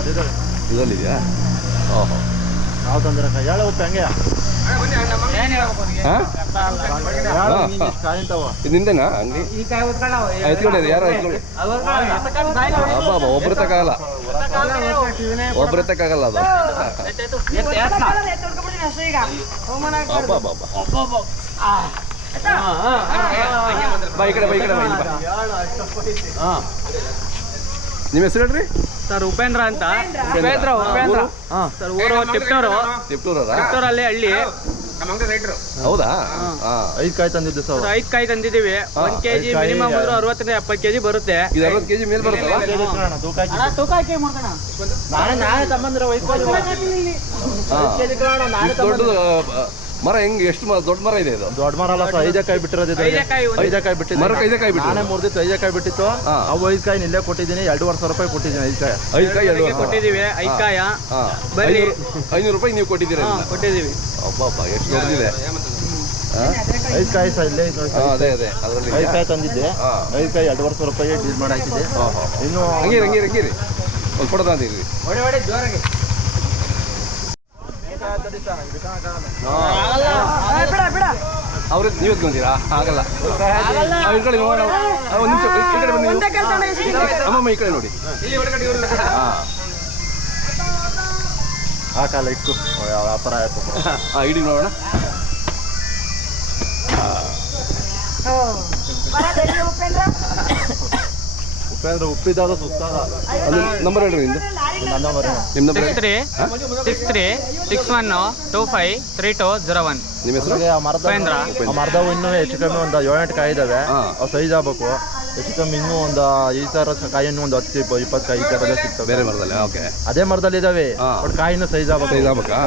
ಇದರಲ್ಲಿದೆಯಾ? ಓಹೋ, ನಾವು ತಂದ್ರೆ ಹೇಳ ಉಪ್ಪು ಹಂಗೆ ಇದು ನಿಂದೇನಾ ಅಂಗಡಿ? ಎತ್ಕೊಂಡಿರಿ, ಯಾರು ಎತ್ಕೊಳ್ಳಿ. ಅಬ್ಬಾ ಒಬ್ಬರು ತಕ್ಕಾಗಲ್ಲ, ಒಬ್ಬರು ತಕ್ಕಾಗಲ್ಲ ಅದು. ಬಾ ಈ ಕಡೆ, ಬಾ ಈ ಕಡೆ, ಹಾಂ. ನಿಮ್ಮ ಹೆಸರು ಹೇಳ್ರಿ? ಸರ್ ಉಪೇಂದ್ರ ಅಂತ. ಉಪೇಂದ್ರ ಸರ್, ಊರು ತಿಪ್ಟೂರಲ್ಲಿ ಹಳ್ಳಿ. ಹೌದಾ? 5 ಕಾಯಿ ತಂದಿದ್ದು ಸರ್. 5 ಕಾಯಿ ತಂದಿದ್ದೀವಿ. 1 kg ಮಿನಿಮಮ್ 60 70 kg ಬರುತ್ತೆ. ಇದು 60 kg ಮೇಲೆ ಬರುತ್ತಲ್ಲ? ತೂಕ ಹಾಕಿ ಮಾಡ್ಕೋಣ. ನಾನೇ ತಮ್ಮಂದ್ರೆ ದೊಡ್ಡದು ಮರ ಹೆಂಗೆ? ಎಷ್ಟು ದೊಡ್ಡ ಮರ ಇದೆ ಇದು? ದೊಡ್ಡ ಮರ ಅಲ್ಲ ಸರ್, 5 ಕಾಯಿ ಬಿಟ್ಟಿರೋದು. 5 ಕಾಯಿ ಬಿಟ್ಟಿದ್ದು ಮರಕ್ಕೆ 5 ಕಾಯಿ ಬಿಟ್ಟು ನಾನೇ ಮುರಿದಿತ್ತು. 5 ಕಾಯಿ ಬಿಟ್ಟಿತ್ತು. ಅವು 5 ಕಾಯಿ ಇಲ್ಲೇ ಕೊಟ್ಟಿದ್ದೀನಿ. 2,500 ರೂಪಾಯಿ ಕೊಟ್ಟಿದ್ದೀನಿ. 5 ಕಾಯಿ ಕೊಟ್ಟಿದ್ದೀವಿ. 5 ಕಾಯ 500 ರೂಪಾಯಿ ನೀವು ಕೊಟ್ಟಿದ್ದೀರಾ? ಕೊಟ್ಟಿದ್ದೀವಿ. ಅಬ್ಬಾ ಎಷ್ಟು ದೊಡ್ಡದಿದೆ. 5 ಕಾಯಿ ಸರ್ ಇಲ್ಲೇ. ಅದೇ ಅದರಲ್ಲಿ 5 ಕಾಯಿ ತಂದಿದ್ದೆ. 5 ಕಾಯಿ 2,500 ರೂಪಾಯಿ ಡೀಲ್ ಮಾಡಿ ಹಾಕಿದ್ದೆ. ಇನ್ನು ಹಂಗಿರಿ ಒಂದು ಫೋಟೋ ತಂದಿರಿ. ಅವ್ರ ನೀವು ಎತ್ಕೊಂತೀರಾ? ಆಗಲ್ಲ. ಇಟ್ಕೊಳ್ಳಿ, ಒಂದು ನಿಮಿಷ ಈ ಕಡೆ ಬನ್ನಿ. ಅಮ್ಮಮ್ಮ ಈ ಕಡೆ ನೋಡಿ. ಆ ಕಾಲ ಇಟ್ಟು ವ್ಯಾಪಾರ ಆಯ್ತು. ಇಡಿ ನೋಡೋಣ. ಉಪೇಂದ್ರ ಉಪ್ಪಿದಾದ ಸುತ್ತಾದ. ನಂಬರ್ ಹೇಳ್ರಿ ನಿಮ್ದು. ನಿಮ್ಮ ನಂಬರ್ 6361253201. ನಿಮ್ಮ ಹೆಸರು? ಉಪೇಂದ್ರ. ಮರದವು ಇನ್ನೂ ಹೆಚ್ಚು ಕಮ್ಮಿ ಒಂದು 7-8 ಕಾಯಿ ಇದಾವೆ. ಅವು ಸೈಜ್ ಆಗ್ಬೇಕು. ಹೆಚ್ಚು ಕಮ್ಮಿ ಇನ್ನೂ ಒಂದು ಈ ಥರ ಕಾಯಿ ಇನ್ನೂ ಒಂದು 10-20 ಕಾಯಿ ಈ ಥರದೇ ಸಿಗ್ತವೆ ಬೇರೆ ಮರದಲ್ಲಿ. ಓಕೆ, ಅದೇ ಮರದಲ್ಲಿ ಇದಾವೆ. ಬಟ್ ಕಾಯಿ ಇನ್ನೂ ಸೈಜ್ ಆಗ್ಬೇಕು. ಆಗ್ಬೇಕಾ?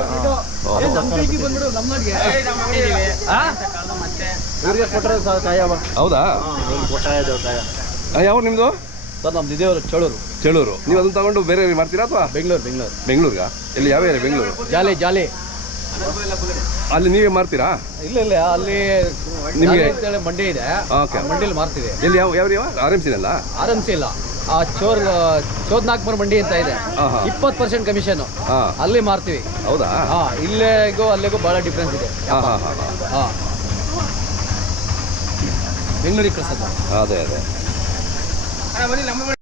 ಇವ್ರಿಗೆ ಕೊಟ್ಟರೆ ಕಾಯಿ ಅವ. ಹೌದಾ? ಕಾಯಿ ಯಾವ ನಿಮ್ಮದು? ಸರ್ ನಮ್ದು ಇದೇವ್ರು ಚೇಳೂರು. ನೀವು ಅದನ್ನ ತಗೊಂಡು ಬೇರೆ ಮಾಡ್ತೀರಾ ಅಥವಾ? ಬೆಂಗಳೂರಿಗ? ಎಲ್ಲಿ ಯಾವ ಏರಿಯಾ ಬೆಂಗಳೂರು? ಜಾಲಿ ಅಲ್ಲಿ ನೀವೇ ಮಾರ್ತೀರಾ? ಇಲ್ಲ ಅಲ್ಲಿ ನಿಮಗೆ ಮಂಡಿ ಇದೆ. ಮಂಡಿಲಿ ಮಾರ್ತೀವಿ. ಎಲ್ಲಿ ಯಾವ RMC ಅಲ್ಲ? RMC ಇಲ್ಲ, ಆ ಚೋದ್ನಾಗ್ಮರ್ ಮಂಡಿ ಅಂತ ಇದೆ. 20% ಕಮಿಷನ್ ಅಲ್ಲಿ ಮಾರ್ತೀವಿ. ಹೌದಾ? ಇಲ್ಲಿಗೂ ಅಲ್ಲಿಗೂ ಬಹಳ ಡಿಫ್ರೆನ್ಸ್ ಇದೆ. ಬೆಂಗಳೂರಿಗೆ ಕಳ್ಸೋದು. ಅದೇ